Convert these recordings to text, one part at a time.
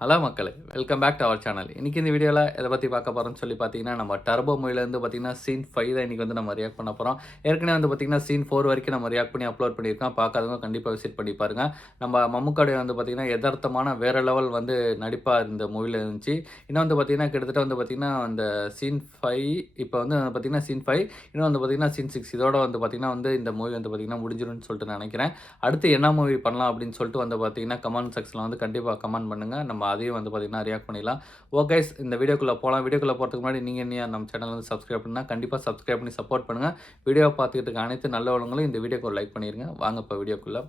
Hello மக்களே, welcome back to our channel. இன்றைக்கி இந்த வீடியோவில் எதை பற்றி பார்க்க போகிறோம்னு சொல்லி பார்த்தீங்கன்னா, நம்ம டர்போ மூவிலேருந்து பார்த்தீங்கன்னா சீன் 5 தான் இன்றைக்கி வந்து நம்ம ரியாக்ட் பண்ண போகிறோம். ஏற்கனவே வந்து பார்த்தீங்கன்னா சீன் 4 வரைக்கும் நம்ம ரியாக்ட் பண்ணி அப்லோட் பண்ணியிருக்கோம். பார்க்காதவங்க கண்டிப்பாக விசிட் பண்ணி பாருங்கள். நம்ம மம்முக்காடைய வந்து பார்த்தீங்கன்னா எதார்த்தமான வேறு லெவல் வந்து நடிப்பாக இந்த மூவியில் இருந்துச்சு. இன்னும் வந்து பார்த்தீங்கன்னா கிட்டத்தட்ட வந்து பார்த்தீங்கன்னா அந்த சீன் 5 இப்போ வந்து பார்த்தீங்கன்னா சீன் 5 இன்னும் வந்து பார்த்தீங்கன்னா சீன் 6 இதோட வந்து பார்த்தீங்கன்னா வந்து இந்த மூவி வந்து பார்த்தீங்கன்னா முடிஞ்சிடும்னு சொல்லிட்டு நினைக்கிறேன். அடுத்து என்ன மூவி பண்ணலாம் அப்படின்னு சொல்லிட்டு வந்து பார்த்தீங்கன்னா கமெண்ட் செக்ஷனில் வந்து கண்டிப்பாக கமெண்ட் பண்ணுங்கள். நம்ம அதையும் வந்து பார்த்தீங்கன்னா ரியாக்ட் பண்ணிடலாம். ஓகே கைஸ், இந்த வீடியோக்குள்ளே போகலாம். வீடியோக்குள்ளே போகிறதுக்கு முன்னாடி நீங்கள் இன்னும் நம்ம சேனல் வந்து சப்ஸ்கிரைப் பண்ணால் கண்டிப்பாக சப்ஸ்கிரைப் பண்ணி சப்போர்ட் பண்ணுங்கள். வீடியோ பார்த்துக்கிட்டு இருக்க அனைத்து நல்லவங்களும் இந்த வீடியோக்கு ஒரு லைக் பண்ணிடுங்க. வாங்க இப்போ வீடியோக்குள்ளே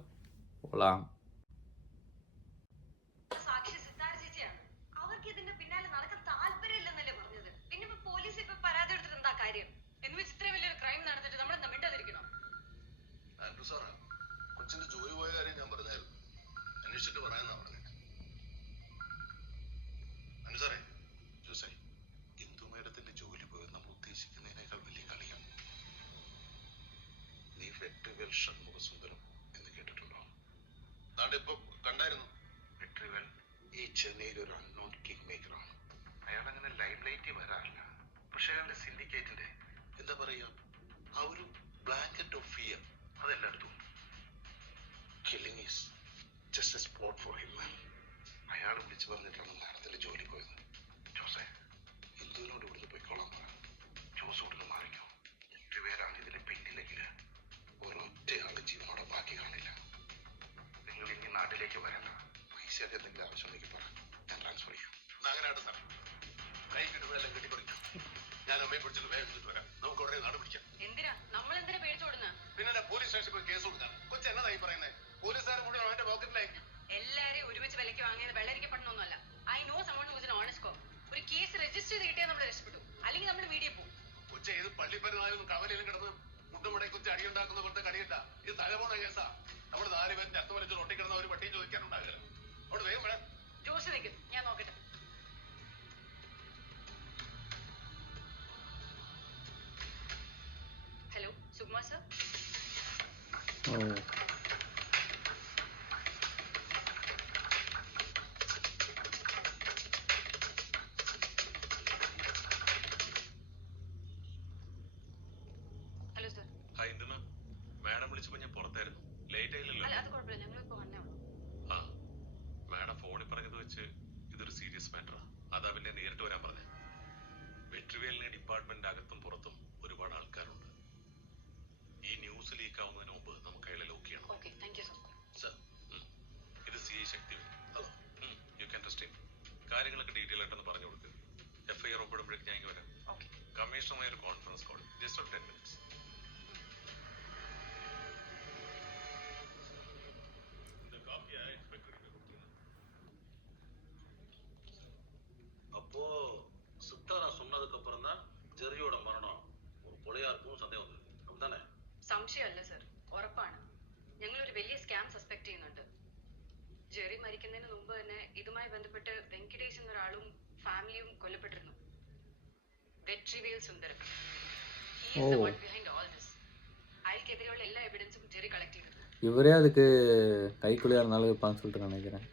போகலாம். ഷൺമുഖസുന്ദരം എന്ന് കേട്ടിട്ടുണ്ടോ? നാടിപ്പോ കണ്ടായിരുന്നു. വെട്രിവൽ ഈ ചെന്നൈയിൽ ഒരു അൺനോൺ കിങ് മേക്കറാണ്. അയാൾ അങ്ങനെ ലൈം ലൈറ്റ് വരാറില്ല. പക്ഷെ അയാളുടെ സിൻഡിക്കേറ്റിന്റെ എന്താ പറയാ ആ ഒരു ബ്ലാങ്കറ്റ് ഓഫ് ഫിയർ അതെല്ലായിടത്തും. Killing is just a sport for him. അയാൾ വിളിച്ചു പറഞ്ഞിട്ടാണ് മാഡത്തിൽ ജോലി പോയത്. ജോസേ, ഇന്ദുവിനോട് ഇവിടുന്ന് പോയിക്കോളാൻ പറ. ജോസ് ഇവിടുന്ന് മാറിക്കോ. വെട്രിവേലാണ് ഇതിന്റെ പിന്നിലെങ്കിൽ ഒരൊറ്റയാളുടെ ജീവനോടെ ബാക്കി കാണില്ല. നിങ്ങൾ ഇനി നാട്ടിലേക്ക് വരണ്ട. പൈസയൊക്കെ എന്തെങ്കിലും ആവശ്യമുണ്ടെങ്കിൽ പറ, ഞാൻ ട്രാൻസ്ഫർ ചെയ്യാം. അങ്ങനെയാട്ടെ സാർ, കൈ കിട്ടുമ്പോഴെല്ലാം കെട്ടിപ്പറിക്കാം. ഞാൻ അമ്മയെ പിടിച്ചിട്ട് വേഗം എടുത്തിട്ട് വരാം. നമുക്ക് ഉടനെ നാട് പിടിക്കാം. എന്തിനാ നമ്മൾ എന്തിനാ പേടിച്ചോടുന്നത്? പിന്നെ പോലീസ് സ്റ്റേഷനിൽ പോയി കേസ് കൊടുക്കാം. കൊച്ചു എന്നതായി പറയുന്നത്? പോലീസുകാർ മുഴുവൻ അവന്റെ പോക്കറ്റിലായിരിക്കും. എല്ലാരെയും ഒരുമിച്ച് വിലയ്ക്ക് വാങ്ങിയത് വെള്ളരിക്കപ്പെടണമെന്നല്ല. I know someone who is an honest cop. ഒരു കേസ് രജിസ്റ്റർ ചെയ്ത് കിട്ടിയാൽ നമ്മൾ രക്ഷപ്പെട്ടു. അല്ലെങ്കിൽ നമ്മൾ മീഡിയ പോകും. കൊച്ചു ഏത് പള്ളിപ്പരുന്നാലും കവലയിലും കിടന്ന് മുട്ടുമുടേ കുത്തി അടിയുണ്ടാക്കുന്ന പോലത്തെ കടിയിട്ട ഇത് തലപോണ കേസാ. നമ്മൾ 4 പേരും ചത്തു വലിച്ച് റൊട്ടിക്കിടന്ന ഒരു പട്ടിയും ചോദിക്കാനുണ്ടാകില്ല. അവിടെ വേഗം വേണം. ജോസ് നിൽക്കുന്നു, ഞാൻ നോക്കട്ടെ. Hello, Sukumar sir. മാഡം വിളിച്ചപ്പോ ഞാൻ പുറത്തായിരുന്നു. ലേറ്റ് ആയില്ലല്ലോ? അത് കുഴപ്പമില്ല, ഞങ്ങളിപ്പോ വന്നേ ഉള്ളൂ. ആ, മാഡം ഫോണിൽ പറഞ്ഞത് വെച്ച് ഇതൊരു സീരിയസ് മാറ്ററാ. അതാ പിന്നെ നേരിട്ട് വരാൻ പറഞ്ഞത്. വെട്രിവേലിന്റെ ഡിപ്പാർട്ട്മെന്റ് അകത്തും പുറത്തും ഒരുപാട് ആൾക്കാരുണ്ട്. ഈ ന്യൂസ് ലീക്ക് ആവുന്നതിന് മുമ്പ് നമുക്ക് അയാളെ ലോക്ക് ചെയ്യണം. Okay, thank you sir. ഇത് CI Sakthivel. Hello, you can trust him. കാര്യങ്ങളൊക്കെ ഡീറ്റെയിൽ ആയിട്ടൊന്ന് പറഞ്ഞു കൊടുക്കുക. FIR ഒപ്പിടുമ്പോഴേക്ക് ഞാൻ ഇങ്ങ് വരാം. ഓക്കെ. കമ്മീഷണറുമായി ഒരു കോൺഫറൻസ് കോൾ, ജസ്റ്റ് ഒരു 10 minutes. அப்போ சித்தாரா சொன்னதுக்கு அப்புறம் தான் ஜெரியோட மரணம் ஒரு கொலையா இருக்கும் சந்தேகம் வந்திருக்கு. அப்படிதானே? സംശയമല്ല സർ, ഉറപ്പാണ്. ഞങ്ങൾ ഒരു വലിയ സ്കാം സസ്പെക്ട് ചെയ്യുന്നുണ്ട്. ജെറി മരിക്കുന്നതിന് മുമ്പ് തന്നെ ഇതുമായി ബന്ധപ്പെട്ട് വെങ്കിടേഷ് എന്നൊരാളും ഫാമിലിയും കൊല്ലപ്പെട്ടിരുന്നു. വെട്രിവേൽ സുന്ദരം. He is the one behind all this. അയാൾക്കെതിരെയുള്ള എല്ലാ എവിഡൻസും ജെറി കളക്ട് ചെയ്തിട്ടുണ്ട്. இவரே அதுக்கு கைக்குள்ளியாக இருந்தாலும் இருப்பான்னு சொல்லிட்டு நினைக்கிறேன்.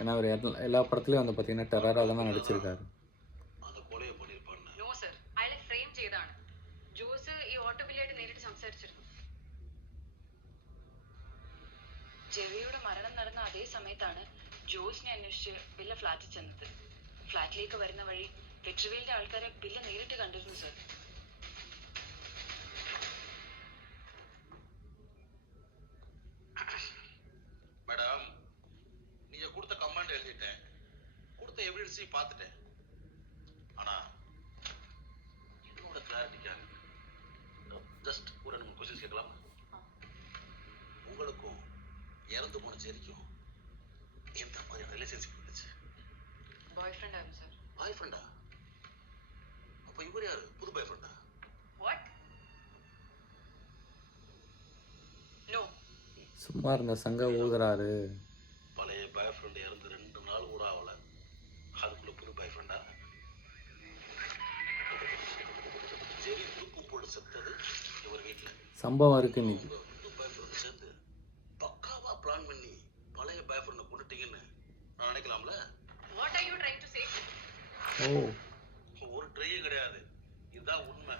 ஏன்னா அவர் எல்லா படத்துலையும் வந்து பார்த்தீங்கன்னா டெரராக தான் நடிச்சிருக்காரு. നോ സർ, അയാളെ ഫ്രെയിം ചെയ്താണ്. ജോസ് ഈ ഓട്ടോബില്ലായിട്ട് നേരിട്ട് സംസാരിച്ചിരുന്നു. ജെറിയുടെ മരണം നടന്ന അതേ സമയത്താണ് ജോസിനെ അന്വേഷിച്ച് പിള്ള ഫ്ലാറ്റിൽ ചെന്നത്. ഫ്ലാറ്റിലേക്ക് വരുന്ന വഴി വെട്രിവേലിന്റെ ആൾക്കാരെ പിള്ള നേരിട്ട് കണ്ടിരുന്നു സർ. மேடம், நீங்க கொடுத்த கமாண்ட் எழுதிட்டேன், கொடுத்த எவிடன்ஸையும் பார்த்துட்டேன். ஆனா என்னோட கிளாரிட்டிக்காக ஜஸ்ட் ஒரு 2 கொஸ்டின்ஸ் கேட்கலாமா? உங்களுக்கும் இறந்து போன ஜெரிக்கும் எந்த மாதிரியான ரிலேஷன்ஷிப் இருந்துச்சு? பாய் ஃப்ரெண்ட் ஆகும் சார். பாய் ஃப்ரெண்டா? அப்ப இவர் யாரு? புது பாய் ஃப்ரெண்டா? வாட்? நோ. சும்மா இருந்த சங்க ஊதுறாரு. பழைய பாய் ஃப்ரெண்ட் இறந்து 2 நாள் கூட ஆகல, அதுக்குள்ள புது பாய் ஃப்ரெண்டா? ஜெரி தூக்கு போட்டு செத்தது இவர் வீட்டுல. சம்பவம் இருக்கு இன்னைக்கு. புது பாய் ஃப்ரெண்ட் சேர்ந்து பக்காவா பிளான் பண்ணி பழைய பாய் ஃப்ரெண்டை கொண்டுட்டீங்கன்னு அணைக்கலாம்ல? What are you trying to say? ஓ ஒரு ட்ரையும் கிடையாது. இதுதான் உண்மை.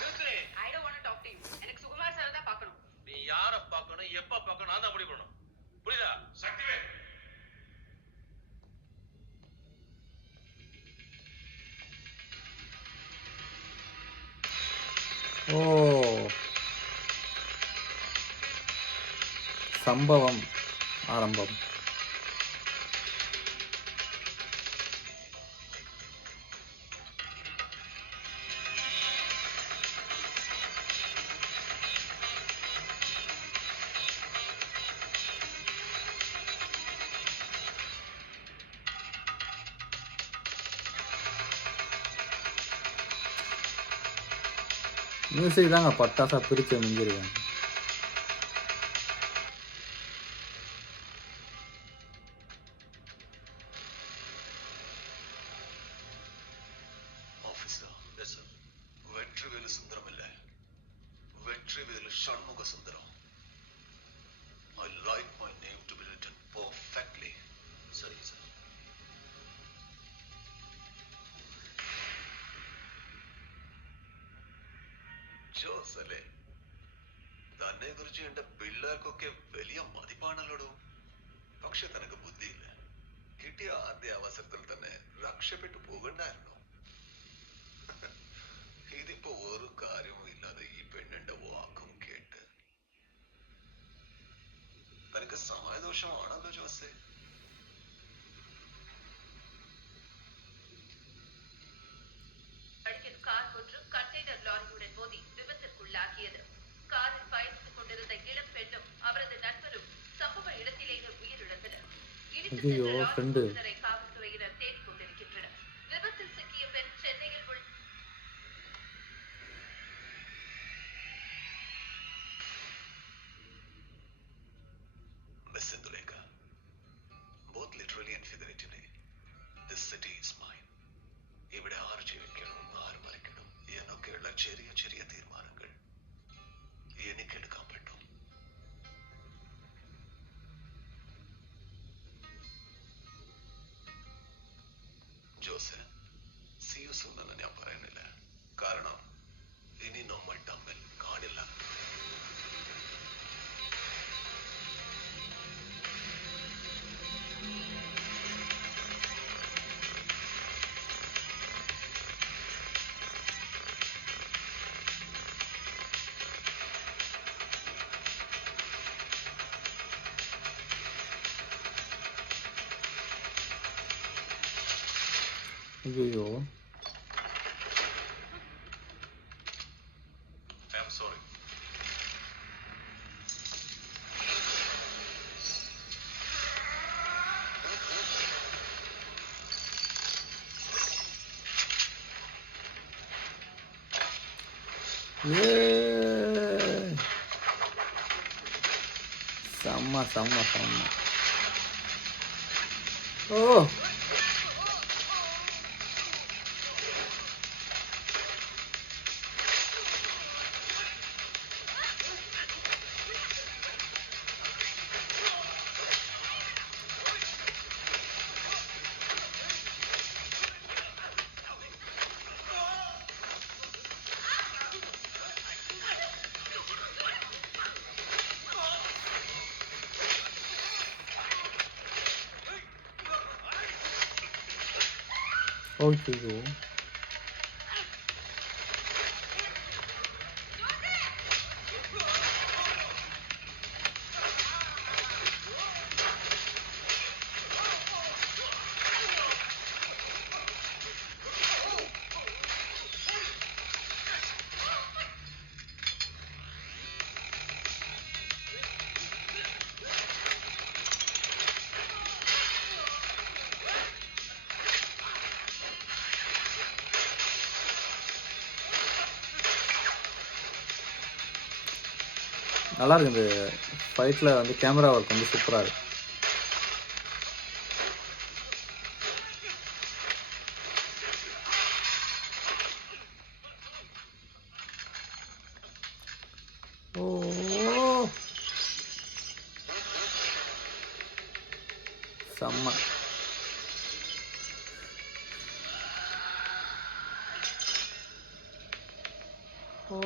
நிறுத்து. I don't want to talk to you. எனக்கு சுகுமார் சார் தான் பார்க்கணும். நீ யார பார்க்கணும், எப்ப பார்க்கணும், நான் தான் முடிவு பண்ணணும். புரியுதா? சக்திவேல். ஓ சம்பவம் ஆரம்பம். மியூசிக் தாங்க பட்டாசா பிரிச்சு மிஞ்சிருக்கேன். Officer, yes sir. Vetrivelu Sundaram இல்ல, Vetrivelu Shanmuga Sundaram. I like my name to be written perfectly. சரி சார். ജോസല്ലേ, തന്നെ കുറിച്ച് എന്റെ പിള്ളേർക്കൊക്കെ വലിയ മതിപ്പാണല്ലോടോ. പക്ഷെ തനക്ക് ബുദ്ധിയില്ല. കിട്ടിയ ആദ്യ അവസരത്തിൽ തന്നെ രക്ഷപ്പെട്ടു പോകണ്ടായിരുന്നു. ഇതിപ്പോ ഒരു കാര്യവും ഇല്ലാതെ ഈ പെണ്ണിന്റെ വാക്കും കേട്ട് തനിക്ക് സമയദോഷമാണല്ലോ ജോസേ. அடிக்கடி கார் ஒன்று கண்டெய்னர் லாரியுடன் மோதி விபத்திற்குள்ளாகியது. காரில் பயணித்துக் கொண்டிருந்த இளம் பெண்ணும் அவரது நண்பரும் சம்பவ இடத்திலேயே உயிரிழந்தனர். இடித்து சென்ற ஐயோ, லாரி friend. ஓட்டுநரை காவல்துறையினர் தேடிக் கொண்டிருக்கின்றனர். விபத்தில் சிக்கிய பெண் சென்னையில் உள்ள Miss Indulekha, both literally and figuratively, this city is mine. ഇവിടെ ആര് ജീവിക്കണം, ആര് മരിക്കണം എന്നൊക്കെയുള്ള ചെറിയ ചെറിയ തീരുമാനങ്ങൾ എനിക്കെടുക്കാൻ പറ്റും. ജോസ്, see you soon എന്ന് ഞാൻ പറയുന്നില്ല. കാരണം ഇനി നമ്മൾ തമ്മിൽ കാണില്ല. ஐயோ I'm sorry. செம்ம செம்ம செம்ம. ஓ ஐயோ நல்லா இருக்கு. இந்த ஃபைட்டில் வந்து கேமரா ஒர்க் வந்து சூப்பராக இருக்கு. ஓ செம்ம. ஓ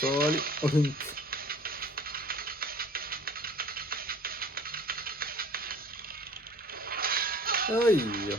சோலி. ஐயோ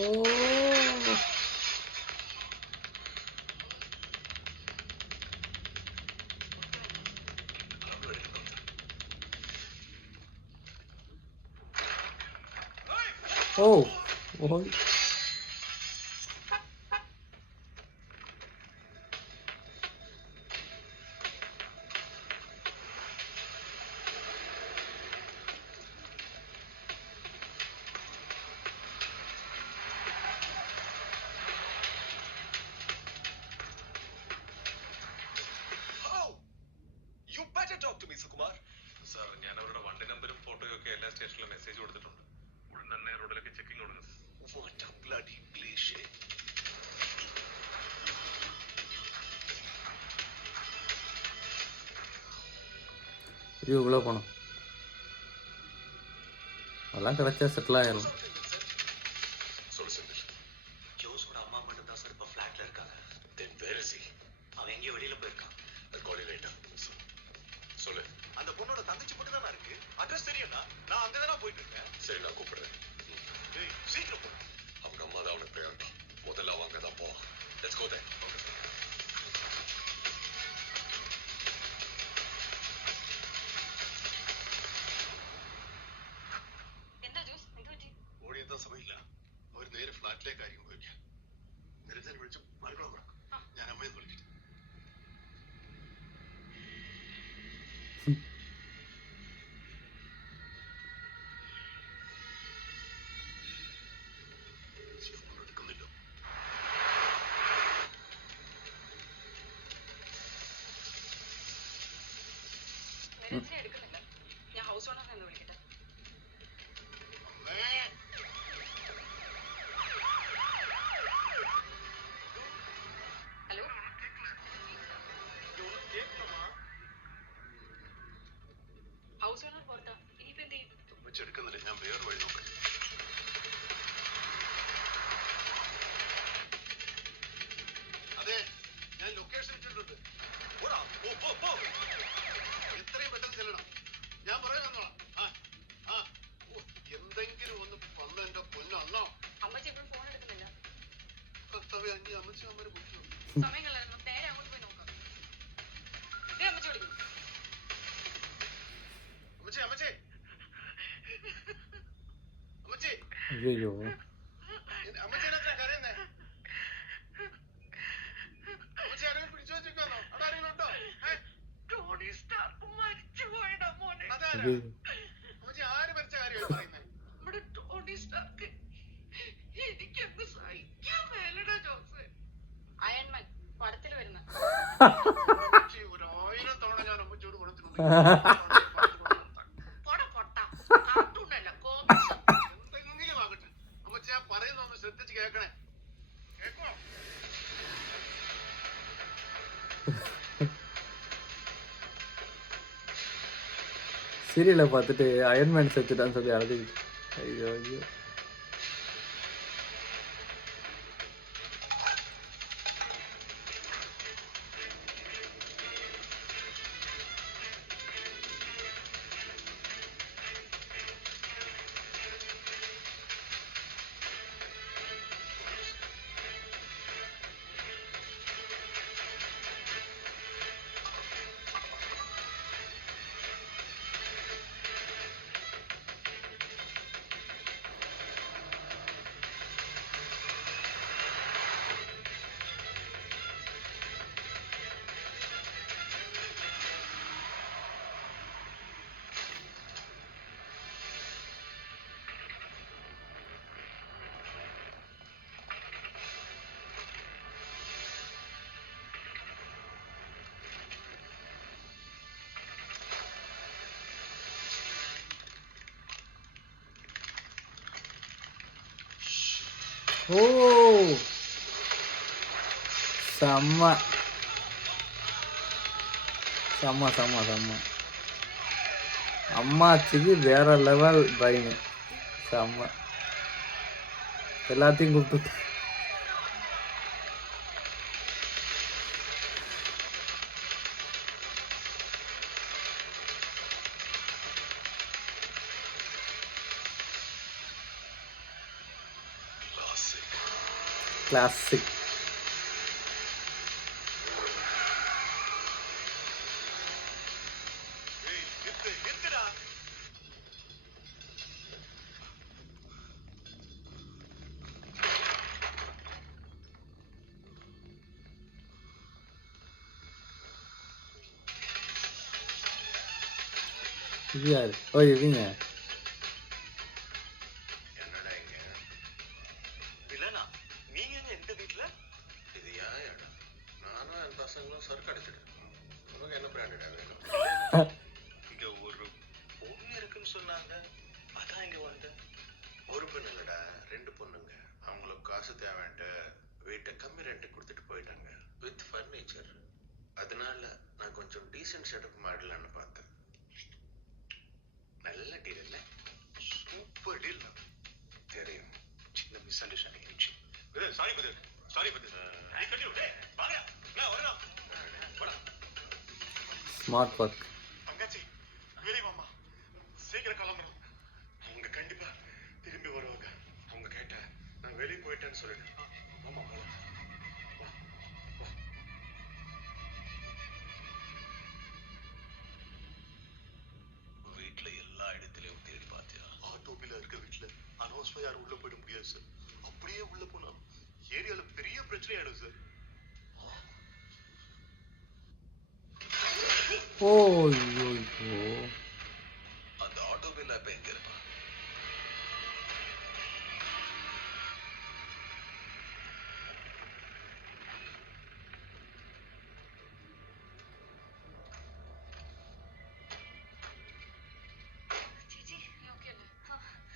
ஓ ஓ ஓ You better talk to me, Sukumar. Sir, ഞാൻ അവരുടെ വണ്ടി നമ്പറും ഫോട്ടോയും ഒക്കെ എല്ലാ സ്റ്റേഷനിലും മെസ്സേജ് കൊടുത്തിട്ടുണ്ട്. ഉടൻ തന്നെ റോഡിലേക്ക് ചെക്കിംഗ് കൊടുക്കും. What a bloody cliche. இவ்வளோ போனோம். அதெல்லாம் கிடைச்சா செட்டில் ஆயிடலாம். சொல்லு செந்தில். ஜோஸோட அம்மா மட்டும் தான் சார் இப்போ ஃப்ளாட்ல இருக்காங்க. Then where is he? அவன் எங்கேயோ வெளியில போயிருக்கான். Call you later. சொல்லு. அந்த பொண்ணோட தங்கச்சி மட்டும் தானே இருக்கு. அட்ரஸ் தெரியும்னா நான் அங்க தானே போயிட்டு இருக்கேன். சரி நான் கூப்பிடுறேன். ஏய் சீக்கிரம் போ. அவங்க அம்மா தான் அவனுக்கு பிரையாரிட்டி. முதல்ல அவங்க அங்கே தான் போ. லெட்ஸ் கோ தேர். എന്താ ജോസ് എന്ത് പറ്റി? ഓടിയെത്താൻ സമയമില്ല. അവർ നേരെ ഫ്ലാറ്റിലേക്ക് ആയിരിക്കും പോയിക്കാം. നിരഞ്ജൻ വിളിച്ചു മറുപടി പറഞ്ഞു. ഞാൻ അമ്മയെ വിളിച്ചിട്ട്. എടുക്കുന്നില്ല. നിരഞ്ജനെ എടുക്കുന്നില്ല. ഞാൻ ഹൗസ് ഓണറിനെ ഒന്ന് വിളിക്കട്ടെ. ഹലോ ഹൗസ് ഓണർ പുറത്താ. ഇനിയിപ്പോ എന്ത് ചെയ്യും? വെച്ചെടുക്കുന്നില്ല. ഞാൻ വേറെ വഴി നോക്കാം. അതെ ഞാൻ ലൊക്കേഷൻ ഇട്ടിട്ടുണ്ട്. പോടാ, പോ, പോ, പോ. എത്രയും പെട്ടെന്ന് ചെല്ലണം. ഞാൻ പറയാൻ വന്നോളാം. എന്തെങ്കിലും ഒന്ന് വന്ന് എന്റെ പൊന്നോ. അമ്മച്ചി എപ്പോഴും ഫോൺ എടുക്കുന്നില്ല. കർത്തവ്യ അഞ്ച് അമ്മച്ചി അമ്മര് ബുദ്ധിയുണ്ട്. സമയം കളയണം. നേരെ അങ്ങോട്ട് പോയി നോക്കാം. ദേ അമ്മച്ചി വിളിക്കുന്നു. അമ്മച്ചി അമ്മച്ചി അമ്മച്ചി ஐயோ അമ്മച്ചിനെന്താ കരയുന്നേ? അമ്മച്ചി ആരെങ്കിലും പിടിച്ചു വെച്ചേക്കാന്നോ? അവിടെ ആരെങ്കിലും ഉണ്ടോ? ടോണി സ്റ്റാർക്ക് മരിച്ചുപോയടാ മോനെ. അതാരാ? അമ്മച്ചി ആര് മരിച്ച കാര്യമാണ് പറയുന്നത്? നമ്മുടെ ടോണി സ്റ്റാർക്ക്. എനിക്കങ്ങ് സഹിക്കാൻ മേലടാ ജോസ്. അയൺമാൻ പടത്തിൽ വരുന്ന. അമ്മച്ചി 1000 തവണ ഞാൻ അമ്മച്ചിയോട് കൊടുത്തിട്ടുണ്ട്. എന്തെങ്കിലും ആകട്ടെ അമ്മച്ചി ഞാൻ പറയുന്ന ഒന്ന് ശ്രദ്ധിച്ച് കേൾക്കണേ. കേൾക്കോ? சீரியலை பார்த்துட்டு அயன்மேன் செத்துட்டான்னு சொல்லி அழுதுகிட்டு. ஐயோ ஐயோ. ஓ செம்ம செம்ம செம்ம செம்ம. அம்மாச்சிக்கு வேற லெவல் பிரைனு. செம்ம. எல்லாத்தையும் கூப்பிட்டு கிளாசிக். இது யாரு? ஓ இவங்க. என்னடா இங்க வில்லனா? நீங்க எங்க எந்த வீட்ல? இது ஏன் இடம்? நானும் என் பசங்களும் சரக்கு அடிச்சிட்டு இருக்கோம். உனக்கு என்ன பிராண்டடா வேணும்? இங்க ஒரு பொண்ணு இருக்குன்னு சொன்னாங்க, அதான் இங்க வந்தேன். ஒரு பொண்ணு இல்லடா, 2 பொண்ணுங்க. அவங்களுக்கு காசு தேவைன்ட்டு வீட்டை கம்மி ரெண்ட் கொடுத்துட்டு போயிட்டாங்க, வித் ஃபர்னிச்சர். அதனால நான் கொஞ்சம் டீசென்ட் செட்டப் மாடலான்னு பார்த்தேன். நல்ல டீல் இல்ல? Super deal. தெரியும், சின்ன மிஸ் அண்டர்ஸ்டாண்டிங் ஆயிடுச்சு. Sorry brother, sorry brother. I continue. டேய் வாங்க, நான் வரேன். வாடா. Smart work. தங்கச்சி வெளிய வாமா, சீக்கிரம் கிளம்புறோம். அவங்க கண்டிப்பா திரும்பி வருவாங்க. அவங்க கேட்ட நான் வெளிய போயிட்டேன்னு சொல்லிட்டு. ஆமா வா. வீட்டுல எல்லா இடத்துலயும் தேடி பார்த்தியா? ஆட்டோபில இருக்க வீட்டுல அனௌன்ஸ்மா யாரும் உள்ள போயிட முடியாது சார். அப்படியே உள்ள போனா ஏரியால பெரிய பிரச்சனை ஆயிடும் சார். ஓ ஐயோ. அந்த ஆட்டோபில் இப்ப எங்க இருப்பான்?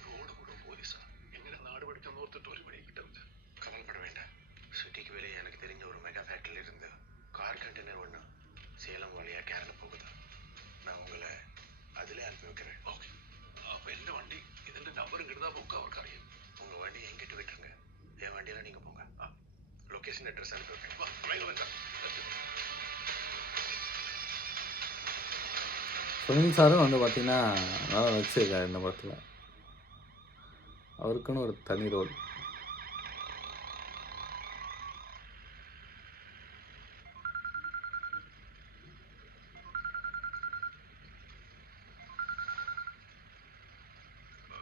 ரோடு கூட போலீஸா? எங்கட நாடு படிக்க ஒருத்தர் டோரி பண்ணிக்கிட்டு இருந்து. கவலைப்பட வேண்டாம். சிட்டிக்கு வெளியே எனக்கு தெரிஞ்ச ஒரு மெகா ஃபேக்டரியில இருந்து கார் கண்டெய்னர் ஒண்ணு சேலம் வழியா கேரளா போகுது. நான் உங்களை அதிலே அனுப்பி வைக்கிறேன். ஓகே. அப்ப எந்த வண்டி ഇതിന്റെ നമ്പർ കിട്ടുന്ന ബുക്ക് അവർക്ക് അറിയാം. உங்க வண்டி என்கிட்ட விட்டுருங்க, என் வண்டியில நீங்க போங்க. லொகேஷன் அட்ரஸ் அனுப்பி வைக்கிறேன். சுனில் சாரும் வந்து பார்த்தீங்கன்னா நல்லா வச்சிருக்காரு இந்த படத்தில். அவருக்குன்னு ஒரு தனி ரோல்.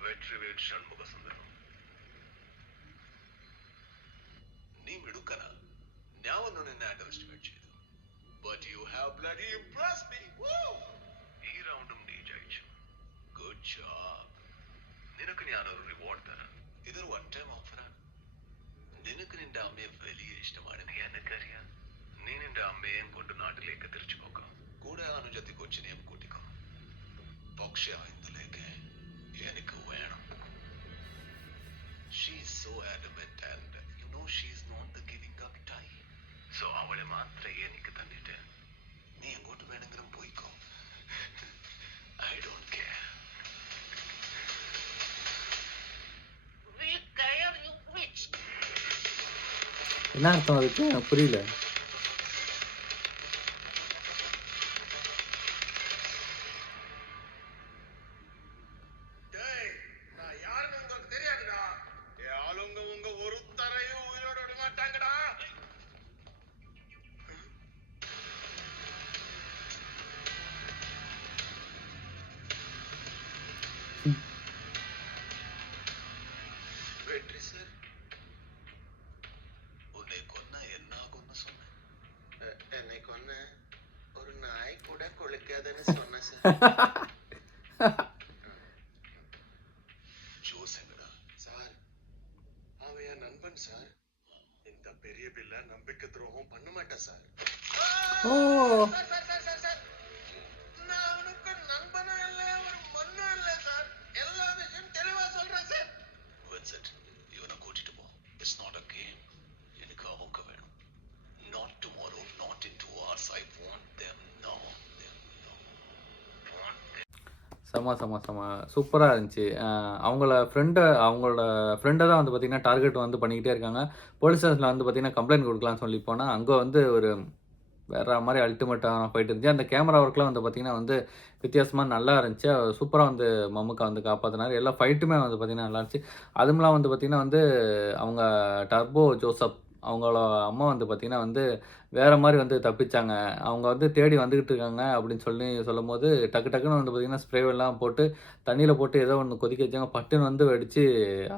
വെട്രിവേൽ ഷൺമുഖ സുന്ദരം. നീ മിടുക്കനാ. ഞാൻ ഒന്നും നിന്നെ അണ്ടർ എസ്റ്റിമേറ്റ് ചെയ്തു. But you have bloody impressed me. Woo! ഈ റൗണ്ടും നീ ജയിച്ചു. Good job. നിനക്ക് ഞാനൊരു റിവാർഡ് തരാം. ഇതൊരു വൺ ടൈം ഓഫറാണ്. നിനക്ക് നിന്റെ അമ്മയെ വലിയ ഇഷ്ടമാണെന്ന് എനിക്കറിയാം. നീ നിന്റെ അമ്മയെയും കൊണ്ട് നാട്ടിലേക്ക് തിരിച്ചു പോക്കാം. കൂടെ അനുജത്തി കൊച്ചിനെയും കൂട്ടിക്കോ. പക്ഷെ ഇതിലേക്ക് എനിക്ക് വേണം. She is so adamant and you know she is not the giving up type. So അവളെ മാത്രമേ എനിക്ക് തന്നിട്ട് നീ എങ്ങോട്ട് വേണമെങ്കിലും പോയിക്കോ. I don't care. Weak care, you bitch. என்ன அர்த்தம் அதுக்கு? எனக்கு புரியல. டேய், நான் யாருன்னு உங்களுக்கு தெரியாதுடா. என் ஆளுங்க உங்க ஒருத்தரையும் உயிரோட விட மாட்டாங்கடா. வெற்றி சார், உன்னை கொன்ன என்ன ஆகும்னு சொன்னேன். என்னை கொன்ன ஒரு நாய் கூட கொலைக்காதன்னு சொன்னேன் சார். ஜோசங்கடா சார், அவன் என் நண்பன் சார். இந்த பெரிய பிள்ளை நம்பிக்கை துரோகம் பண்ண மாட்டேன் சார். ஓ நான் அவனுக்கு நண்பனா இல்ல, ஒரு மண்ணா இல்ல சார். எல்லா விஷயம் தெளிவா சொல்றேன் சார். இவனை கூட்டிட்டு போ. It's not செம, செம, செம. சூப்பரா இருந்துச்சு. அவங்களோட ஃப்ரெண்ட தான் வந்து பார்த்தீங்கன்னா, டார்கெட் வந்து பண்ணிக்கிட்டே இருக்காங்க. போலீஸ் ஸ்டேஷன்ல வந்து பார்த்தீங்கன்னா, கம்ப்ளைண்ட் குடுக்கலான்னு சொல்லி போனா, அங்க வந்து ஒரு வேற மாரி அல்டிமேட்டான ஃபைட் இருந்துச்சு. அந்த கேமரா ஒர்க்லாம் வந்து பார்த்தீங்கன்னா வந்து வித்தியாசமா நல்லா இருந்துச்சு. சூப்பரா வந்து மம்முக்கா வந்து காப்பாத்துனாரு. எல்லா ஃபைட்டுமே வந்து பார்த்தீங்கன்னா நல்லா இருந்துச்சு. அதுவும்லாம் வந்து பார்த்தீங்கன்னா வந்து அவங்க டர்போ ஜோசப் அவங்களோட அம்மா வந்து பார்த்தீங்கன்னா வந்து வேற மாரி வந்து தப்பிச்சாங்க. அவங்க வந்து தேடி வந்துகிட்டு இருக்காங்க அப்படின்னு சொல்லும்போது டக்கு டக்குன்னு வந்து பார்த்தீங்கன்னா ஸ்ப்ரேவெல்லாம் போட்டு தண்ணீல போட்டு ஏதோ ஒண்ணு கொதிக்க வச்சாங்க. பட்டுன்னு வந்து வெடிச்சு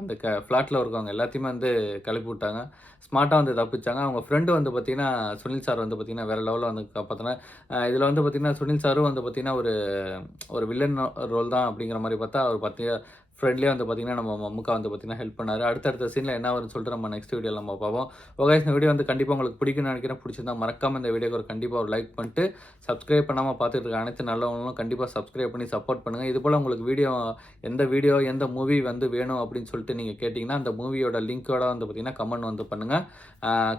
அந்த ஃப்ளாட்ல இருக்கவங்க எல்லாத்தையுமே வந்து கிளப்பி விட்டாங்க. ஸ்மார்ட்டா வந்து தப்பிச்சாங்க. அவங்க ஃப்ரெண்டு வந்து பார்த்தீங்கன்னா, சுனில் சார் வந்து பார்த்தீங்கன்னா, வேற லெவல்ல வந்து காப்பாத்துனாரு. இதுல வந்து பார்த்தீங்கன்னா, சுனில் சாரும் வந்து பார்த்தீங்கன்னா, ஒரு ஒரு வில்லன் ரோல் தான் அப்படிங்கிற மாரி பார்த்தா, அவர் ஃப்ரெண்ட்லியா வந்து பார்த்தீங்கன்னா, நம்ம மம்முக்கா வந்து பார்த்தீங்கன்னா ஹெல்ப் பண்ணாரு. அடுத்தடுத்த சீன்ல என்ன வரும்னு சொல்லிட்டு நம்ம நெக்ஸ்ட் வீடியோல நம்ம பார்ப்போம். ஓகே இந்த வீடியோ வந்து கண்டிப்பா உங்களுக்கு பிடிக்கும்னு நெனைக்கிறேன். பிடிச்சிருந்தா மறக்காம இந்த வீடியோக்கு கண்டிப்பா ஒரு லைக் பண்ணிட்டு, சப்ஸ்கிரைப் பண்ணாம பார்த்துட்டு இருக்க அனைத்து நல்லவங்களும் கண்டிப்பா சப்ஸ்கிரைப் பண்ணி சப்போர்ட் பண்ணுங்க. இதுபோல உங்களுக்கு வீடியோ, எந்த மூவி வந்து வேணும் அப்படின்னு சொல்லிட்டு நீங்க கேட்டீங்கன்னா, அந்த மூவியோட லிங்க்கோட வந்து பார்த்தீங்கன்னா, கமெண்ட் வந்து பண்ணுங்க.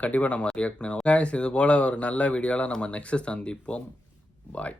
கண்டிப்பா நம்ம ரியாக்ட் பண்ணுவோம். கைஸ் இது போல ஒரு நல்ல வீடியோல நம்ம நெக்ஸ்ட் சந்திப்போம். பாய்.